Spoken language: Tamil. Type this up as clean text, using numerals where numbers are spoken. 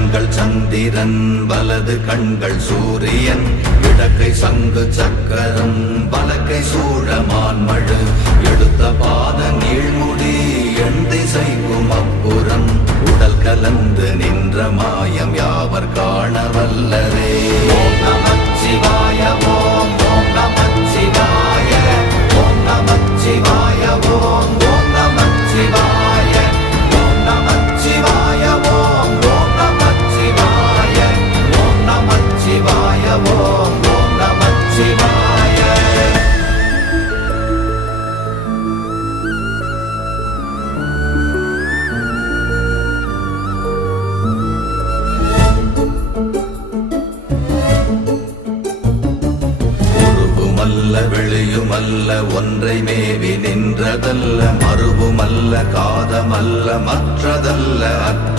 கண்கள் சந்திரன் வலது கண்கள் சூரியன் இடக்கை சங்கு சக்கரம் வலக்கை சூழமான்மழு எடுத்த பாத நீழ்முடி எண் திசைக்கும் அப்புறம் உடல் கலந்து நின்ற மாயம் யாவர் காண வல்லரே. ஓம் நமச்சிவாய ஓம் ஓம் நமச்சிவாய ஓம் நமச்சிவாய ஓம் ஓம் நமச்சிவாய ஓம் நமச்சிவாய ஓம் ஓம் நமச்சிவாய ஓம் நமச்சிவாய ஓம் ஓம் நமச்சிவாய. உருவுமல்ல வெளியுமல்ல ஒன்றை மேவி நின்றதல்ல மறுவுமல்ல காதமல்ல மற்றதல்ல